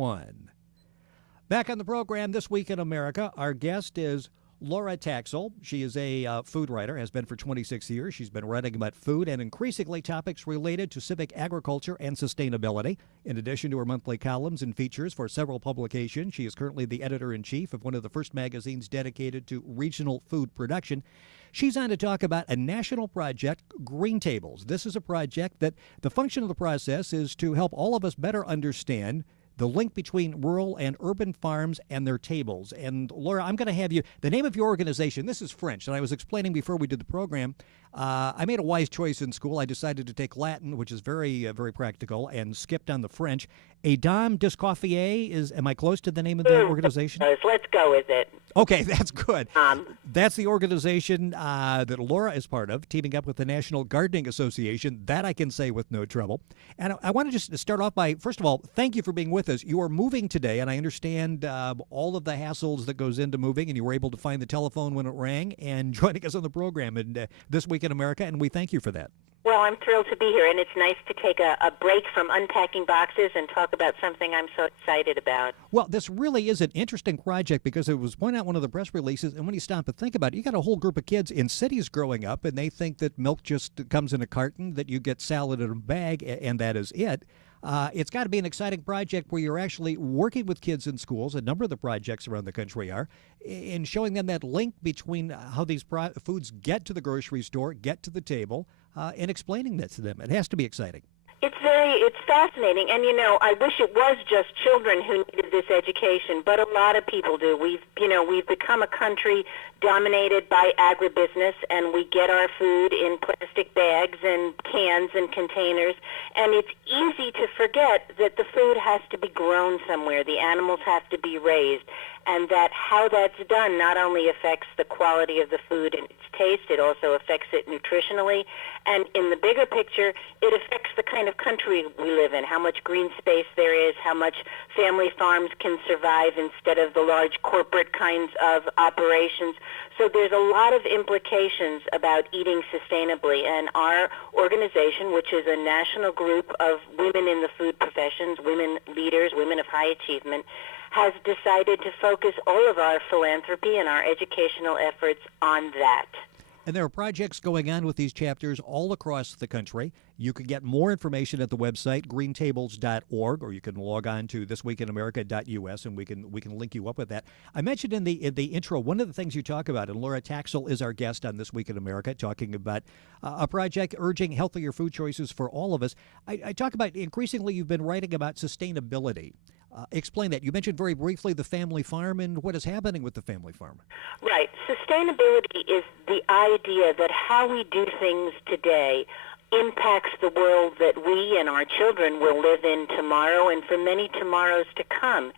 1. Back on the program This Week in America, our guest is Laura Taxel. She is a food writer, has been for 26 years. She's been writing about food and increasingly topics related to civic agriculture and sustainability. In addition to her monthly columns and features for several publications, she is currently the editor-in-chief of one of the first magazines dedicated to regional food production. She's on to talk about a national project, Green Tables. This is a project that the function of the process is to help all of us better understand the link between rural and urban farms and their tables. And Laura, I'm going to have you, the name of your organization, this is French, and I was explaining before we did the program, I made a wise choice in school. I decided to take Latin, which is very practical, and skipped on the French. Edam d'Escoffier am I close to the name of the organization? Let's go with it. Okay, that's good. That's the organization that Laura is part of, teaming up with the National Gardening Association. That I can say with no trouble. And I want to just start off by, first of all, thank you for being with us. You are moving today, and I understand all of the hassles that goes into moving, and you were able to find the telephone when it rang and joining us on the program and This Week in America, and we thank you for that. Well, I'm thrilled to be here, and it's nice to take a break from unpacking boxes and talk about something I'm so excited about. Well, this really is an interesting project because it was pointed out in one of the press releases, and when you stop and think about it, you got a whole group of kids in cities growing up, and they think that milk just comes in a carton, that you get salad in a bag, and that is it. It's got to be an exciting project where you're actually working with kids in schools. A number of the projects around the country are, in showing them that link between how these foods get to the grocery store, get to the table, and explaining that to them. It has to be exciting. It's fascinating, and I wish it was just children who needed this education, but a lot of people do. We've become a country dominated by agribusiness, and we get our food in plastic bags and cans and containers, and it's easy to forget that the food has to be grown somewhere, the animals have to be raised, and that how that's done not only affects the quality of the food and its taste, it also affects it nutritionally, and in the bigger picture, it affects the kind of country we live in, how much green space there is, how much family farms can survive instead of the large corporate kinds of operations. So there's a lot of implications about eating sustainably, and our organization, which is a national group of women in the food professions, women leaders, women of high achievement, has decided to focus all of our philanthropy and our educational efforts on that. And there are projects going on with these chapters all across the country. You can get more information at the website, greentables.org, or you can log on to thisweekinamerica.us, and we can link you up with that. I mentioned in the intro, one of the things you talk about, and Laura Taxel is our guest on This Week in America, talking about a project urging healthier food choices for all of us. I talk about, increasingly, you've been writing about sustainability. Explain that. You mentioned very briefly the family farm and what is happening with the family farm. Right. Sustainability is the idea that how we do things today impacts the world that we and our children will live in tomorrow and for many tomorrows to come.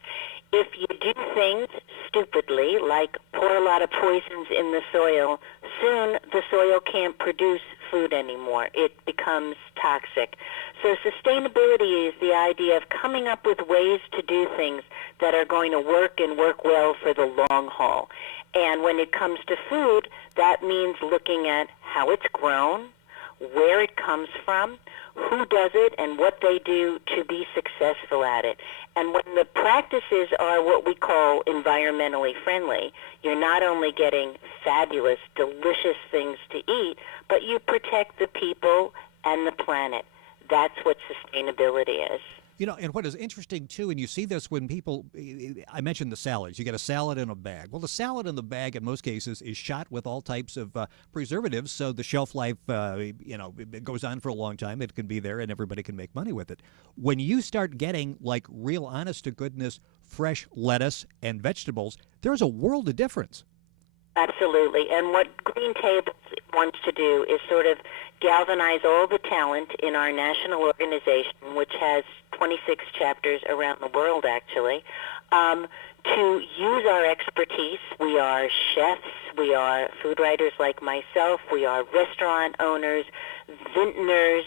If you do things stupidly, like pour a lot of poisons in the soil, soon the soil can't produce food anymore. It becomes toxic. So sustainability is the idea of coming up with ways to do things that are going to work and work well for the long haul. And when it comes to food, that means looking at how it's grown, where it comes from, who does it, and what they do to be successful at it. And when the practices are what we call environmentally friendly, you're not only getting fabulous, delicious things to eat, but you protect the people and the planet. That's what sustainability is. And what is interesting, too, and you see this when people, I mentioned the salads. You get a salad in a bag. Well, the salad in the bag, in most cases, is shot with all types of preservatives, so the shelf life, it goes on for a long time. It can be there, and everybody can make money with it. When you start getting, like, real honest-to-goodness fresh lettuce and vegetables, there's a world of difference. Absolutely. And what Green Tables wants to do is sort of galvanize all the talent in our national organization, which has 26 chapters around the world, actually, to use our expertise. We are chefs, we are food writers like myself, we are restaurant owners, vintners,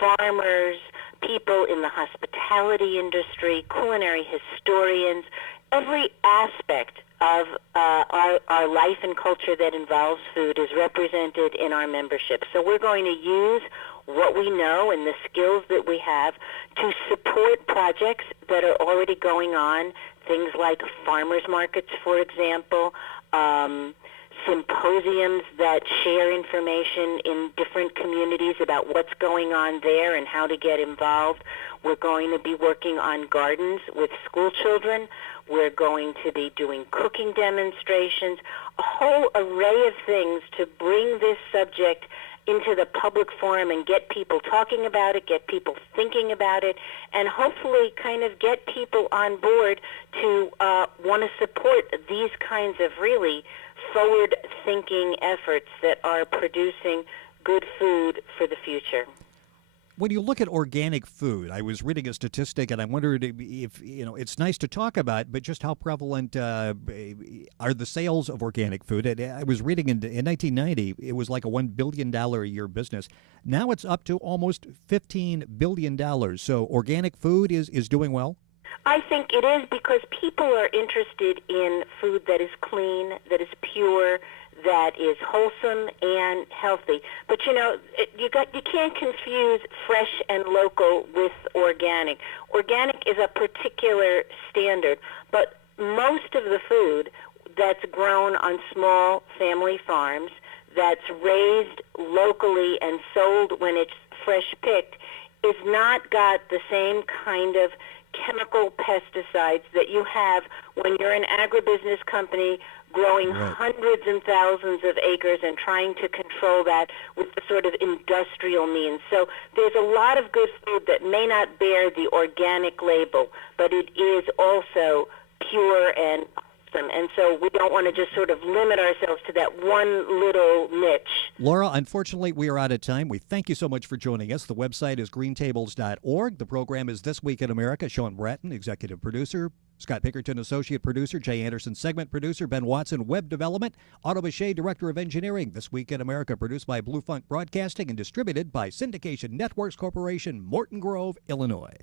farmers, people in the hospitality industry, culinary historians, every aspect of our life and culture that involves food is represented in our membership. So we're going to use what we know and the skills that we have to support projects that are already going on, things like farmers markets, for example, symposiums that share information in different communities about what's going on there and how to get involved. We're going to be working on gardens with school children. We're going to be doing cooking demonstrations, a whole array of things to bring this subject into the public forum and get people talking about it, get people thinking about it, and hopefully kind of get people on board to want to support these kinds of really forward-thinking efforts that are producing good food for the future. When you look at organic food, I was reading a statistic, and I wondered if it's nice to talk about, but just how prevalent are the sales of organic food? And I was reading in 1990, it was like a $1 billion a year business. Now it's up to almost $15 billion. So organic food is doing well? I think it is because people are interested in food that is clean, that is pure, that is wholesome and healthy. But you can't confuse fresh and local with organic. Organic is a particular standard, but most of the food that's grown on small family farms, that's raised locally and sold when it's fresh picked, is not got the same kind of chemical pesticides that you have when you're an agribusiness company growing hundreds and thousands of acres and trying to control that with the sort of industrial means. So there's a lot of good food that may not bear the organic label, but it is also pure and awesome. And so we don't want to just sort of limit ourselves to that one little niche. Laura, unfortunately, we are out of time. We thank you so much for joining us. The website is greentables.org. The program is This Week in America. Sean Bratton, executive producer. Scott Pinkerton, associate producer. Jay Anderson, segment producer. Ben Watson, web development. Otto Bichet, director of engineering. This Week in America, produced by Blue Funk Broadcasting and distributed by Syndication Networks Corporation, Morton Grove, Illinois.